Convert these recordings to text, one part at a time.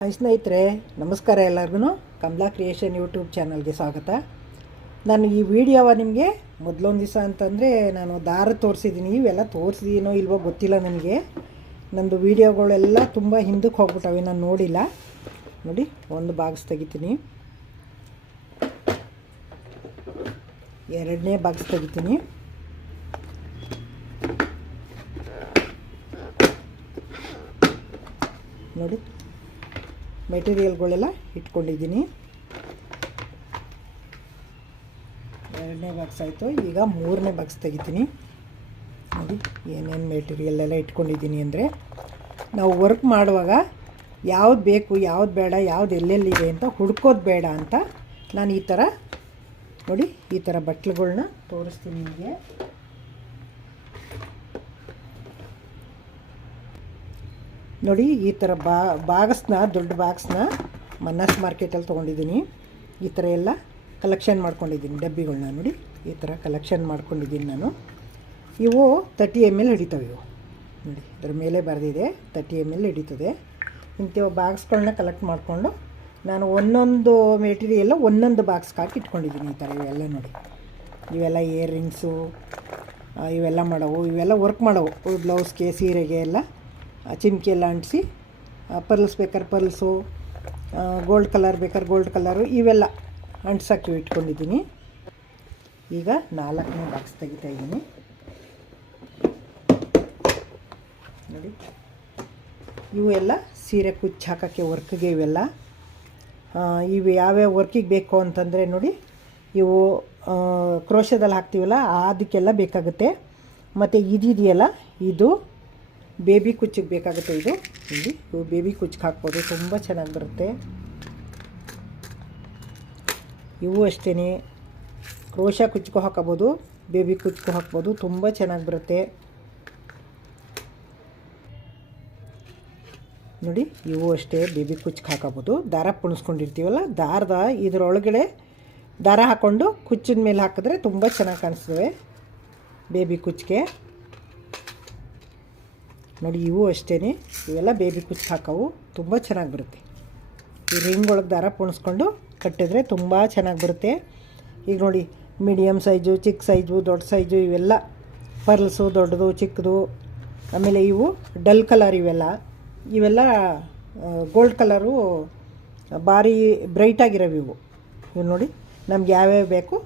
Hi ಸ್ನೇಹಿತರೆ, ನಮಸ್ಕಾರ ಎಲ್ಲರಿಗೂ ಕಮಲಾ ಕ್ರಿಯೇಷನ್ ಯೂಟ್ಯೂಬ್ ಚಾನಲ್ಗೆ ಸ್ವಾಗತ. ನಾನು ಈ ವಿಡಿಯೋವ ನಿಮಗೆ ಮೊದಲೊಂದು ದಿವಸ ಅಂತಂದರೆ ನಾನು ದಾರ ತೋರಿಸಿದ್ದೀನಿ ಇವೆಲ್ಲ ತೋರಿಸಿದೀನೋ ಇಲ್ವೋ ಗೊತ್ತಿಲ್ಲ ನನಗೆ. ನಂದು ವೀಡಿಯೋಗಳೆಲ್ಲ ತುಂಬ ಹಿಂದಕ್ಕೆ ಹೋಗ್ಬಿಟ್ಟವೆ ನಾನು ನೋಡಿಲ್ಲ. ನೋಡಿ, ಒಂದು ಬಾಕ್ಸ್ ತೆಗಿತೀನಿ. ಎರಡನೇ ಬಾಕ್ಸ್ ತೆಗಿತೀನಿ. ನೋಡಿ ಮೆಟೀರಿಯಲ್ಗಳೆಲ್ಲ ಇಟ್ಕೊಂಡಿದ್ದೀನಿ. ಎರಡನೇ ಬಾಕ್ಸ್ ಆಯಿತು. ಈಗ ಮೂರನೇ ಬಾಕ್ಸ್ ತೆಗಿತೀನಿ. ನೋಡಿ, ಏನೇನು ಮೆಟೀರಿಯಲ್ ಎಲ್ಲ ಇಟ್ಕೊಂಡಿದ್ದೀನಿ ಅಂದರೆ, ನಾವು ವರ್ಕ್ ಮಾಡುವಾಗ ಯಾವ್ದು ಬೇಕು, ಯಾವ್ದು ಬೇಡ, ಯಾವ್ದು ಎಲ್ಲೆಲ್ಲಿದೆ ಅಂತ ಹುಡ್ಕೋದು ಬೇಡ ಅಂತ ನಾನು ಈ ಥರ ನೋಡಿ, ಈ ಥರ ಬಟ್ಲುಗಳ್ನ ತೋರಿಸ್ತೀನಿ ನಿಮಗೆ. ನೋಡಿ, ಈ ಥರ ಬಾ ದೊಡ್ಡ ಬಾಕ್ಸ್ನ ಮನ್ನಾಸ್ ಮಾರ್ಕೆಟಲ್ಲಿ ತೊಗೊಂಡಿದ್ದೀನಿ. ಈ ಥರ ಎಲ್ಲ ಕಲೆಕ್ಷನ್ ಮಾಡ್ಕೊಂಡಿದ್ದೀನಿ ಡಬ್ಬಿಗಳನ್ನ ನೋಡಿ. ಈ ಥರ ಕಲೆಕ್ಷನ್ ಮಾಡ್ಕೊಂಡಿದ್ದೀನಿ ನಾನು. ಇವು ತರ್ಟಿ ಎಂ ಎಲ್ ಹಿಡಿತವೆ ಇವು. ನೋಡಿ, ಇದ್ರ ಮೇಲೆ ಬರೆದಿದೆ ತರ್ಟಿ ಎಂ ಎಲ್ ಹಿಡಿತದೆ. ಇಂಥವು ಬಾಕ್ಸ್ಗಳನ್ನ ಕಲೆಕ್ಟ್ ಮಾಡಿಕೊಂಡು ನಾನು ಒಂದೊಂದು ಮೆಟೀರಿಯಲ್ಲ ಒಂದೊಂದು ಬಾಕ್ಸ್ ಹಾಕಿ ಇಟ್ಕೊಂಡಿದ್ದೀನಿ ಈ ಥರ ಇವೆಲ್ಲ ನೋಡಿ. ಇವೆಲ್ಲ ಇಯರ್ ರಿಂಗ್ಸು ಇವೆಲ್ಲ ಮಾಡೋವು, ಇವೆಲ್ಲ ವರ್ಕ್ ಮಾಡೋವು. ಬ್ಲೌಸ್ಗೆ ಸೀರೆಗೆ ಎಲ್ಲ. ಚಿಮ್ಕಿ ಎಲ್ಲ ಅಂಟಿಸಿ ಪರ್ಲ್ಸ್ ಬೇಕಾದ್ರೆ ಪರ್ಲ್ಸು ಗೋಲ್ಡ್ ಕಲರ್ ಬೇಕಾದ್ರೆ ಗೋಲ್ಡ್ ಕಲರು ಇವೆಲ್ಲ ಅಂಟ್ಸೋಕ್ಕೆ ಇಟ್ಕೊಂಡಿದ್ದೀನಿ. ಈಗ ನಾಲ್ಕನೇ ಬಾಕ್ಸ್ ತೆಗಿತಾ ಇದ್ದೀನಿ. ನೋಡಿ. ಇವು ಎಲ್ಲ ಸೀರೆ ಕುಚ್ಚು ಹಾಕೋಕ್ಕೆ ವರ್ಕ್ಗೆ ಇವೆಲ್ಲ. ಇವು ಯಾವ್ಯಾವ ವರ್ಕಿಗೆ ಬೇಕು ಅಂತಂದರೆ ನೋಡಿ, ಇವು ಕ್ರೋಶದಲ್ಲಿ ಹಾಕ್ತೀವಲ್ಲ, ಅದಕ್ಕೆಲ್ಲ ಬೇಕಾಗುತ್ತೆ. ಮತ್ತು ಇದಿದೆಯಲ್ಲ, ಇದು ಬೇಬಿ ಕುಚ್ಚಿಗೆ ಬೇಕಾಗುತ್ತೆ ಇದು. ಇಲ್ಲಿ ಬೇಬಿ ಕುಚ್ಚಿಗೆ ಹಾಕ್ಬೋದು. ತುಂಬ ಚೆನ್ನಾಗಿ ಬರುತ್ತೆ. ಇವು ಅಷ್ಟೇ ಕ್ರೋಶ ಕುಚ್ಚಿಗೂ ಹಾಕೋಬೋದು. ಬೇಬಿ ಕುಚ್ಚಿಗೂ ಹಾಕ್ಬೋದು. ತುಂಬ ಚೆನ್ನಾಗಿ ಬರುತ್ತೆ. ನೋಡಿ, ಇವು ಅಷ್ಟೇ ಬೇಬಿ ಕುಚ್ಚಿಗೆ ಹಾಕೋಬೋದು. ದಾರ ಪುಣಿಸ್ಕೊಂಡಿರ್ತೀವಲ್ಲ, ದಾರದ ಇದರೊಳಗಡೆ ದಾರ ಹಾಕ್ಕೊಂಡು ಕುಚ್ಚಿನ ಮೇಲೆ ಹಾಕಿದ್ರೆ ತುಂಬ ಚೆನ್ನಾಗಿ ಕಾಣಿಸ್ತವೆ ಬೇಬಿ ಕುಚ್ಚಿಗೆ. ನೋಡಿ, ಇವು ಅಷ್ಟೇ ಇವೆಲ್ಲ ಬೇಬಿ ಕುಚ್ಚು ಹಾಕವು. ತುಂಬ ಚೆನ್ನಾಗಿ ಬರುತ್ತೆ. ಈ ರಿಂಗ್ ಒಳಗೆ ದಾರ ಪುಣಿಸ್ಕೊಂಡು ಕಟ್ಟಿದ್ರೆ ತುಂಬ ಚೆನ್ನಾಗಿ ಬರುತ್ತೆ. ಈಗ ನೋಡಿ ಮೀಡಿಯಮ್ ಸೈಜು ಚಿಕ್ಕ ಸೈಜು ದೊಡ್ಡ ಸೈಜು ಇವೆಲ್ಲ. ಪರ್ಲ್ಸು ದೊಡ್ಡದು, ಚಿಕ್ಕದು. ಆಮೇಲೆ ಇವು ಡಲ್ ಕಲರ್ ಇವೆಲ್ಲ. ಇವೆಲ್ಲ ಗೋಲ್ಡ್ ಕಲರು ಭಾರಿ ಬ್ರೈಟಾಗಿರೋವು ಇವು. ಇವು ನೋಡಿ, ನಮ್ಗೆ ಯಾವ್ಯಾವ ಬೇಕು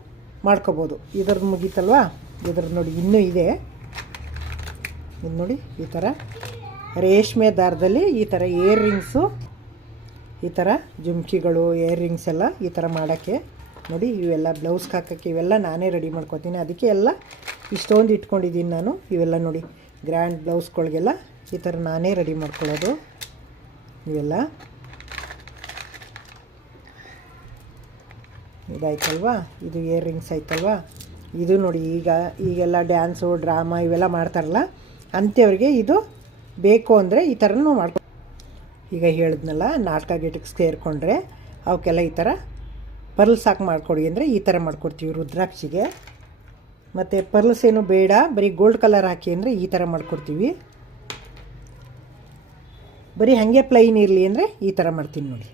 ಮಾಡ್ಕೋಬೋದು. ಇದ್ರದ್ದು ಮುಗೀತಲ್ವಾ? ಇದ್ರದ್ದು ನೋಡಿ, ಇನ್ನೂ ಇದೆ. ಇದು ನೋಡಿ, ಈ ಥರ ರೇಷ್ಮೆ ದಾರದಲ್ಲಿ ಈ ಥರ ಏರ್ ರಿಂಗ್ಸು ಈ ಥರ ಜುಮ್ಕಿಗಳು ಏರ್ ರಿಂಗ್ಸ್ ಎಲ್ಲ ಈ ಥರ ಮಾಡೋಕ್ಕೆ. ನೋಡಿ, ಇವೆಲ್ಲ ಬ್ಲೌಸ್ಗೆ ಹಾಕೋಕ್ಕೆ ಇವೆಲ್ಲ ನಾನೇ ರೆಡಿ ಮಾಡ್ಕೊತೀನಿ. ಅದಕ್ಕೆ ಎಲ್ಲ ಇಷ್ಟೊಂದು ಇಟ್ಕೊಂಡಿದ್ದೀನಿ ನಾನು. ಇವೆಲ್ಲ ನೋಡಿ ಗ್ರ್ಯಾಂಡ್ ಬ್ಲೌಸ್ಗಳಿಗೆಲ್ಲ ಈ ಥರ ನಾನೇ ರೆಡಿ ಮಾಡ್ಕೊಳ್ಳೋದು. ಇವೆಲ್ಲ. ಇದಾಯ್ತಲ್ವಾ? ಇದು ಇಯರ್ ರಿಂಗ್ಸ್ ಆಯ್ತಲ್ವಾ? ಇದು ನೋಡಿ, ಈಗ, ಈಗೆಲ್ಲ ಡ್ಯಾನ್ಸು ಡ್ರಾಮಾ ಇವೆಲ್ಲ ಮಾಡ್ತಾರಲ್ಲ? ಅಂಥವ್ರಿಗೆ ಇದು ಬೇಕು ಅಂದರೆ ಈ ಥರನೂ ಮಾಡ್ಕೊ ಈಗ ಹೇಳಿದ್ನಲ್ಲ ನಾಟಕ ಗಿಟಕ್ಕೆ ಸೇರಿಕೊಂಡ್ರೆ ಅವಕ್ಕೆಲ್ಲ ಈ ಥರ ಪರ್ಲ್ ಸಾಕು ಮಾಡಿಕೊಡಿ ಅಂದರೆ ಈ ಥರ ಮಾಡ್ಕೊಡ್ತೀವಿ ರುದ್ರಾಕ್ಷಿಗೆ. ಮತ್ತು ಪರ್ಲ್ಸ್ ಏನು ಬೇಡ, ಬರೀ ಗೋಲ್ಡ್ ಕಲರ್ ಹಾಕಿ ಅಂದರೆ ಈ ಥರ ಮಾಡ್ಕೊಡ್ತೀವಿ. ಬರೀ ಹಾಗೆ ಪ್ಲೈನ್ ಇರಲಿ ಅಂದರೆ ಈ ಥರ ಮಾಡ್ತೀನಿ ನೋಡಿ.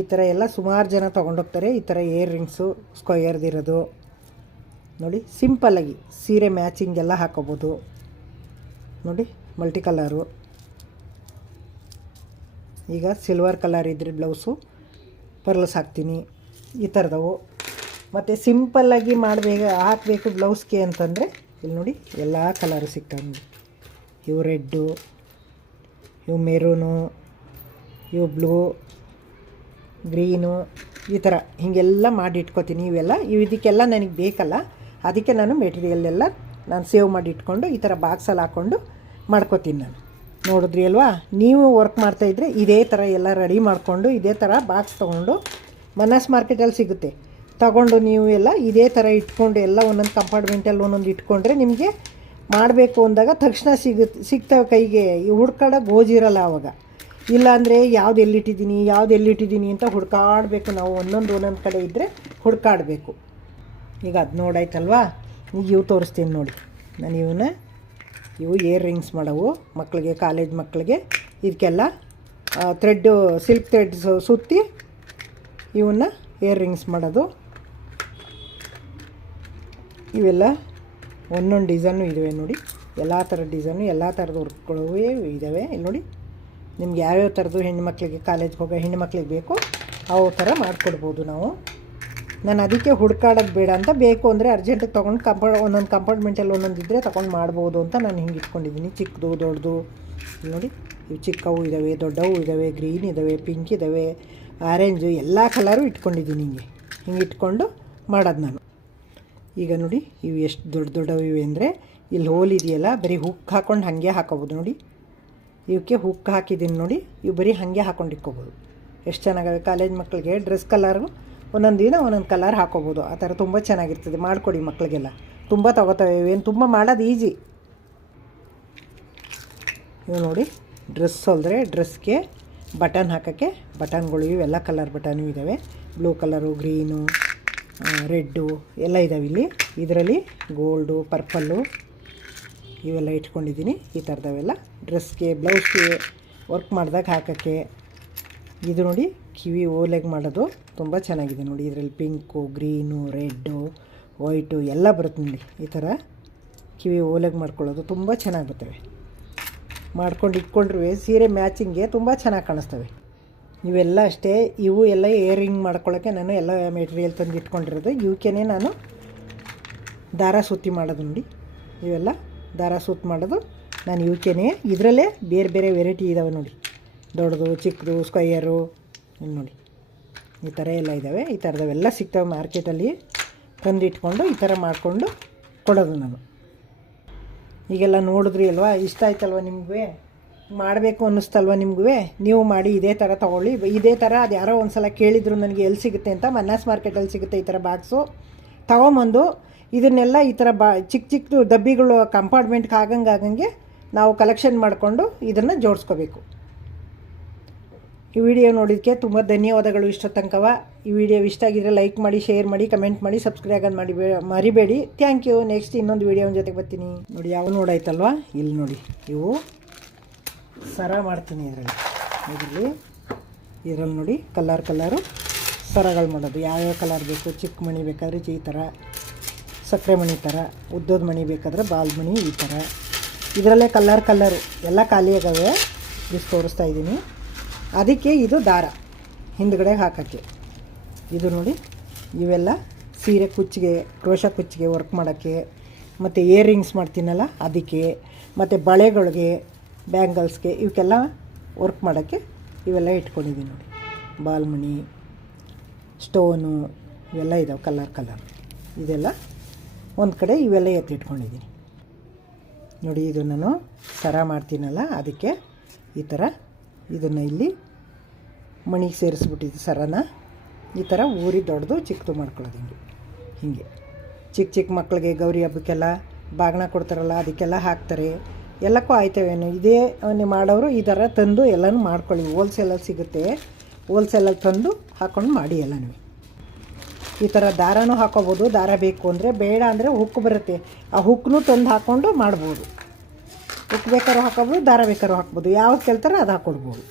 ಈ ಥರ ಎಲ್ಲ ಸುಮಾರು ಜನ ತೊಗೊಂಡೋಗ್ತಾರೆ, ಈ ಥರ ಏರ್ ರಿಂಗ್ಸು ಸ್ಕ್ವಯರ್ದಿರೋದು ನೋಡಿ ಸಿಂಪಲ್ಲಾಗಿ ಸೀರೆ ಮ್ಯಾಚಿಂಗ್ ಎಲ್ಲ ಹಾಕೋಬೋದು. ನೋಡಿ ಮಲ್ಟಿ ಕಲರು ಈಗ ಸಿಲ್ವರ್ ಕಲರ್ ಇದ್ರೆ ಬ್ಲೌಸು ಪರ್ಲ್ಸ್ ಹಾಕ್ತೀನಿ. ಈ ಥರದವು ಮತ್ತು ಸಿಂಪಲ್ಲಾಗಿ ಮಾಡಬೇಕು, ಹಾಕಬೇಕು ಬ್ಲೌಸ್ಗೆ ಅಂತಂದರೆ, ಇಲ್ಲಿ ನೋಡಿ ಎಲ್ಲ ಕಲರು ಸಿಗ್ತವೆ ಇವು ರೆಡ್ಡು ಇವು ಮೆರೂನು ಇವು ಬ್ಲೂ ಗ್ರೀನು ಈ ಥರ ಹೀಗೆಲ್ಲ ಮಾಡಿ ಇಟ್ಕೋತೀನಿ. ಇವೆಲ್ಲ ಇವು ಇದಕ್ಕೆಲ್ಲ ನನಗೆ ಬೇಕಲ್ಲ. ಅದಕ್ಕೆ ನಾನು ಮೆಟೀರಿಯಲ್ ಎಲ್ಲ ನಾನು ಸೇವ್ ಮಾಡಿ ಇಟ್ಕೊಂಡು ಈ ಥರ ಬಾಕ್ಸಲ್ಲಿ ಹಾಕ್ಕೊಂಡು ಮಾಡ್ಕೊತೀನಿ ನಾನು. ನೋಡಿದ್ರಿ ಅಲ್ವಾ? ನೀವು ವರ್ಕ್ ಮಾಡ್ತಾಯಿದ್ರೆ ಇದೇ ಥರ ಎಲ್ಲ ರೆಡಿ ಮಾಡಿಕೊಂಡು ಇದೇ ಥರ ಬಾಕ್ಸ್ ತೊಗೊಂಡು ಮನಸ್ ಮಾರ್ಕೆಟಲ್ಲಿ ಸಿಗುತ್ತೆ. ತಗೊಂಡು ನೀವು ಎಲ್ಲ ಇದೇ ಥರ ಇಟ್ಕೊಂಡು ಎಲ್ಲ ಒಂದೊಂದು ಕಂಪಾರ್ಟ್ಮೆಂಟಲ್ಲಿ ಒಂದೊಂದು ಇಟ್ಕೊಂಡ್ರೆ ನಿಮಗೆ ಮಾಡಬೇಕು ಅಂದಾಗ ತಕ್ಷಣ ಸಿಗುತ್ತೆ ಸಿಗ್ತವೆ ಕೈಗೆ ಹುಡ್ಕಾಡೋಕೆ ಗೋಜಿರಲ್ಲ ಆವಾಗ ಇಲ್ಲಾಂದರೆ ಯಾವ್ದು ಎಲ್ಲಿಟ್ಟಿದ್ದೀನಿ ಯಾವ್ದು ಎಲ್ಲಿಟ್ಟಿದ್ದೀನಿ ಅಂತ ಹುಡ್ಕಾಡಬೇಕು ನಾವು. ಒಂದೊಂದು ಒಂದೊಂದು ಕಡೆ ಇದ್ದರೆ ಹುಡ್ಕಾಡಬೇಕು. ಈಗ ಅದು ನೋಡಾಯ್ತಲ್ವಾ ಈಗ ಇವು ತೋರಿಸ್ತೀನಿ ನೋಡಿ. ನಾನು ಇವನ್ನ ಇವು ಇಯರ್ ರಿಂಗ್ಸ್ ಮಾಡವು ಮಕ್ಕಳಿಗೆ ಕಾಲೇಜ್ ಮಕ್ಕಳಿಗೆ ಇದಕ್ಕೆಲ್ಲ ಥ್ರೆಡ್ಡು ಸಿಲ್ಕ್ ಥ್ರೆಡ್ ಸುತ್ತಿ ಇವನ್ನ ಇಯರ್ ರಿಂಗ್ಸ್ ಮಾಡೋದು. ಇವೆಲ್ಲ ಒಂದೊಂದು ಡಿಸೈನು ಇದಾವೆ ನೋಡಿ. ಎಲ್ಲ ಥರದ ಡಿಸೈನು ಎಲ್ಲ ಥರದ ವರ್ಕ್ಗಳು ಇದ್ದಾವೆ ಇಲ್ಲಿ ನೋಡಿ, ನಿಮ್ಗೆ ಯಾವ್ಯಾವ ಥರದ್ದು ಹೆಣ್ಮಕ್ಳಿಗೆ ಕಾಲೇಜ್ಗೆ ಹೋಗೋ ಹೆಣ್ಮಕ್ಳಿಗೆ ಬೇಕೋ ಆ ಥರ ಮಾಡಿಕೊಡ್ಬೋದು ನಾವು. ನಾನು ಅದಕ್ಕೆ ಹುಡ್ಕಾಡೋದು ಬೇಡ ಅಂತ ಬೇಕು ಅಂದರೆ ಅರ್ಜೆಂಟಿಗೆ ತೊಗೊಂಡು ಕಂಪೌಂಡ್ ಒಂದೊಂದು ಕಂಪಾರ್ಟ್ಮೆಂಟಲ್ಲಿ ಒಂದೊಂದು ಇದ್ದರೆ ತೊಗೊಂಡು ಮಾಡ್ಬೋದು ಅಂತ ನಾನು ಹಿಂಗೆ ಇಟ್ಕೊಂಡಿದ್ದೀನಿ. ಚಿಕ್ಕದು ದೊಡ್ಡದು ನೋಡಿ, ಇವು ಚಿಕ್ಕವು ಇದ್ದಾವೆ ದೊಡ್ಡವು ಇದ್ದಾವೆ ಗ್ರೀನ್ ಇದ್ದಾವೆ ಪಿಂಕ್ ಇದ್ದಾವೆ ಆರೆಂಜು ಎಲ್ಲ ಕಲರು ಇಟ್ಕೊಂಡಿದ್ದೀನಿ ಹಿಂಗೆ. ಹಿಂಗೆ ಇಟ್ಕೊಂಡು ಮಾಡೋದು ನಾನು. ಈಗ ನೋಡಿ, ಇವು ಎಷ್ಟು ದೊಡ್ಡ ದೊಡ್ಡವು ಇವೆ ಅಂದರೆ ಇಲ್ಲಿ ಹೋಲ್ ಇದೆಯಲ್ಲ, ಬರೀ ಹುಕ್ ಹಾಕ್ಕೊಂಡು ಹಾಗೆ ಹಾಕೋಬೋದು ನೋಡಿ. ಇವಕ್ಕೆ ಹುಕ್ ಹಾಕಿದ್ದೀನಿ ನೋಡಿ, ಇವು ಬರೀ ಹಾಗೆ ಹಾಕೊಂಡು ಇಟ್ಕೋಬೋದು. ಎಷ್ಟು ಚೆನ್ನಾಗವೆ, ಕಾಲೇಜ್ ಮಕ್ಕಳಿಗೆ ಡ್ರೆಸ್ ಕಲರು ಒಂದೊಂದು ದಿನ ಒಂದೊಂದು ಕಲರ್ ಹಾಕೋಬೋದು. ಆ ಥರ ತುಂಬ ಚೆನ್ನಾಗಿರ್ತದೆ. ಮಾಡಿಕೊಡಿ ಮಕ್ಕಳಿಗೆಲ್ಲ ತುಂಬ ತಗೋತಾವೆ. ಏನು ತುಂಬ ಮಾಡೋದು ಈಸಿ ಇವು ನೋಡಿ. ಡ್ರೆಸ್ ಹೊಲಿದ್ರೆ ಡ್ರೆಸ್ಗೆ ಬಟನ್ ಹಾಕೋಕ್ಕೆ ಬಟನ್ಗಳು ಇವೆಲ್ಲ ಕಲರ್ ಬಟನು ಇದ್ದಾವೆ ಬ್ಲೂ ಕಲರು ಗ್ರೀನು ರೆಡ್ಡು ಎಲ್ಲ ಇದ್ದಾವೆ ಇಲ್ಲಿ. ಇದರಲ್ಲಿ ಗೋಲ್ಡು ಪರ್ಪಲ್ಲು ಇವೆಲ್ಲ ಇಟ್ಕೊಂಡಿದ್ದೀನಿ. ಈ ಥರದವೆಲ್ಲ. ಡ್ರೆಸ್ಗೆ ಬ್ಲೌಸ್ಗೆ ವರ್ಕ್ ಮಾಡಿದಾಗ ಹಾಕೋಕ್ಕೆ. ಇದು ನೋಡಿ ಕಿವಿ ಓಲೆಗೆ ಮಾಡೋದು. ತುಂಬ ಚೆನ್ನಾಗಿದೆ ನೋಡಿ. ಇದರಲ್ಲಿ ಪಿಂಕು, ಗ್ರೀನು, ರೆಡ್ಡು, ವೈಟು ಎಲ್ಲ ಬರುತ್ತೆ ನೋಡಿ. ಈ ಥರ ಕಿವಿ ಓಲೆಗೆ ಮಾಡ್ಕೊಳ್ಳೋದು ತುಂಬ ಚೆನ್ನಾಗಿ ಬರ್ತವೆ. ಮಾಡ್ಕೊಂಡು ಇಟ್ಕೊಂಡ್ರೆ ಸೀರೆ ಮ್ಯಾಚಿಂಗ್ಗೆ ತುಂಬ ಚೆನ್ನಾಗಿ ಕಾಣಿಸ್ತವೆ. ಇವೆಲ್ಲ ಅಷ್ಟೇ. ಇವು ಎಲ್ಲ ಏರಿಂಗ್ ಮಾಡ್ಕೊಳ್ಳೋಕ್ಕೆ ನಾನು ಎಲ್ಲ ಮೆಟೀರಿಯಲ್ ತಂದು ಇಟ್ಕೊಂಡಿರೋದು. ಇವಕ್ಕೇ ನಾನು ದಾರ ಸುತ್ತಿ ಮಾಡೋದು ನೋಡಿ. ಇವೆಲ್ಲ ದಾರ ಸುತ್ತಿ ಮಾಡೋದು. ನಾನು ಇವಕ್ಕೇ ಇದರಲ್ಲೇ ಬೇರೆ ಬೇರೆ ವೆರೈಟಿ ಇದ್ದಾವೆ ನೋಡಿ. ದೊಡ್ಡದು, ಚಿಕ್ಕದು ಸ್ಕ್ವಯರು ಇಲ್ಲಿ ನೋಡಿ. ಈ ಥರ ಎಲ್ಲ ಇದ್ದಾವೆ ಈ ಥರದವೆಲ್ಲ ಸಿಗ್ತವೆ ಮಾರ್ಕೆಟಲ್ಲಿ ತಂದಿಟ್ಕೊಂಡು ಈ ಥರ ಮಾಡಿಕೊಂಡು ಕೊಡೋದು ನಾನು. ಈಗೆಲ್ಲ ನೋಡಿದ್ರಿ ಅಲ್ವಾ? ಇಷ್ಟ ಆಯ್ತಲ್ವ ನಿಮಗೂ? ಮಾಡಬೇಕು ಅನ್ನಿಸ್ತಲ್ವ ನಿಮಗೂ? ನೀವು ಮಾಡಿ ಇದೇ ಥರ ತೊಗೊಳ್ಳಿ. ಇದೇ ಥರ ಅದು ಯಾರೋ ಒಂದು ಸಲ ಕೇಳಿದ್ರು ನನಗೆ ಎಲ್ಲಿ ಸಿಗುತ್ತೆ ಅಂತ. ಮನ್ನಾಸ್ ಮಾರ್ಕೆಟಲ್ಲಿ ಸಿಗುತ್ತೆ ಈ ಥರ ಬಾಕ್ಸು ತೊಗೊಂಬಂದು ಇದನ್ನೆಲ್ಲ ಈ ಥರ ಬಾ ಚಿಕ್ಕ ಚಿಕ್ಕದು ಡಬ್ಬಿಗಳು ಕಂಪಾರ್ಟ್ಮೆಂಟ್ಗೆ ಆಗಂಗೆ ಆಗಂಗೆ ನಾವು ಕಲೆಕ್ಷನ್ ಮಾಡಿಕೊಂಡು ಇದನ್ನು ಜೋಡಿಸ್ಕೋಬೇಕು. ಈ ವಿಡಿಯೋ ನೋಡಿದ್ದಕ್ಕೆ ತುಂಬ ಧನ್ಯವಾದಗಳು ಇಷ್ಟ ತನಕವ. ಈ ವಿಡಿಯೋ ಇಷ್ಟ ಆಗಿದ್ರೆ ಲೈಕ್ ಮಾಡಿ, ಶೇರ್ ಮಾಡಿ, ಕಮೆಂಟ್ ಮಾಡಿ, ಸಬ್ಸ್ಕ್ರೈಬ್ ಮಾಡಿ ಮರಿಬೇಡಿ. ಥ್ಯಾಂಕ್ ಯು ನೆಕ್ಸ್ಟ್ ಇನ್ನೊಂದು ವಿಡಿಯೋನ ಜೊತೆಗೆ ಬರ್ತೀನಿ. ನೋಡಿ, ಯಾವ ನೋಡಾಯ್ತಲ್ವಾ ಇಲ್ಲಿ ನೋಡಿ. ಇವು ಸರ ಮಾಡ್ತೀನಿ ಇದರಲ್ಲಿ. ಇದರಲ್ಲಿ ಇದರಲ್ಲಿ ನೋಡಿ, ಕಲರ್ ಕಲರು ಸರಗಳು ಮಾಡೋದು. ಯಾವ್ಯಾವ ಕಲರ್ ಬೇಕು? ಚಿಕ್ಕ ಮಣಿ ಬೇಕಾದ್ರೆ ಈ ಥರ ಸಕ್ಕರೆ ಮಣಿ ಥರ ಉದ್ದದ ಮಣಿ ಬೇಕಾದ್ರೆ ಬಾಲ್ ಮಣಿ ಈ ಥರ ಇದರಲ್ಲೇ ಕಲರ್ ಕಲರು ಎಲ್ಲ ಖಾಲಿ ಆಗವೆ. ಇಷ್ಟು ತೋರಿಸ್ತಾ ಇದ್ದೀನಿ. ಅದಕ್ಕೆ ಇದು ದಾರ. ಹಿಂದ್ಗಡೆ ಹಾಕೋಕ್ಕೆ. ಇದು ನೋಡಿ, ಇವೆಲ್ಲ ಸೀರೆ ಕುಚ್ಚಿಗೆ, ಕ್ರೋಶ ಕುಚ್ಚಿಗೆ ವರ್ಕ್ ಮಾಡೋಕ್ಕೆ, ಮತ್ತು ಇಯರಿಂಗ್ಸ್ ಮಾಡ್ತೀನಲ್ಲ ಅದಕ್ಕೆ, ಮತ್ತು ಬಳೆಗಳಿಗೆ ಬ್ಯಾಂಗಲ್ಸ್ಗೆ ಇವಕ್ಕೆಲ್ಲ ವರ್ಕ್ ಮಾಡೋಕ್ಕೆ ಇವೆಲ್ಲ ಇಟ್ಕೊಂಡಿದ್ದೀನಿ ನೋಡಿ. ಬಾಲ್ಮಣಿ ಸ್ಟೋನು ಇವೆಲ್ಲ ಇದಾವೆ ಕಲರ್ ಕಲರ್ ಇದೆಲ್ಲ ಒಂದು ಕಡೆ ಇವೆಲ್ಲ ಎತ್ತಿಟ್ಕೊಂಡಿದ್ದೀನಿ ನೋಡಿ, ಇದು ನಾನು ಸರ ಮಾಡ್ತೀನಲ್ಲ ಅದಕ್ಕೆ ಈ ಥರ ಇದನ್ನು ಇಲ್ಲಿ ಮಣಿಗೆ ಸೇರಿಸ್ಬಿಟ್ಟಿದ್ದು ಸರನ. ಈ ಥರ ಊರಿ ದೊಡ್ಡದು, ಚಿಕ್ಕದು ಮಾಡ್ಕೊಳ್ಳೋದು ಹಿಂಗೆ. ಹೀಗೆ. ಚಿಕ್ಕ ಚಿಕ್ಕ ಮಕ್ಕಳಿಗೆ ಗೌರಿ ಹಬ್ಬಕ್ಕೆಲ್ಲ ಬಾಗಿನ ಕೊಡ್ತಾರಲ್ಲ, ಅದಕ್ಕೆಲ್ಲ ಹಾಕ್ತಾರೆ. ಎಲ್ಲಕ್ಕೂ ಆಯ್ತವೇನು ಇದೇ ಮಾಡೋರು ಈ ಥರ ತಂದು ಎಲ್ಲನೂ ಮಾಡ್ಕೊಳ್ಳಿ. ಹೋಲ್ಸೇಲಲ್ಲಿ ಸಿಗುತ್ತೆ. ಹೋಲ್ಸೇಲಲ್ಲಿ ತಂದು ಹಾಕ್ಕೊಂಡು ಮಾಡಿ ಎಲ್ಲನೂ ಈ ಥರ ದಾರನೂ ಹಾಕೋಬೋದು. ದಾರ ಬೇಕು ಅಂದರೆ ಬೇಡ ಅಂದರೆ ಹುಕ್ ಬರುತ್ತೆ. ಆ ಹುಕ್ಕನ್ನು ತಂದು ಹಾಕ್ಕೊಂಡು ಮಾಡ್ಬೋದು. ಹುಕ್ ಬೇಕಾದ್ರೂ ಹಾಕೋಬೋದು ದಾರ ಬೇಕಾದ್ರೂ ಹಾಕ್ಬೋದು. ಯಾವ್ದು ಕೇಳ್ತಾರೆ ಅದು ಹಾಕ್ಕೊಡ್ಬೋದು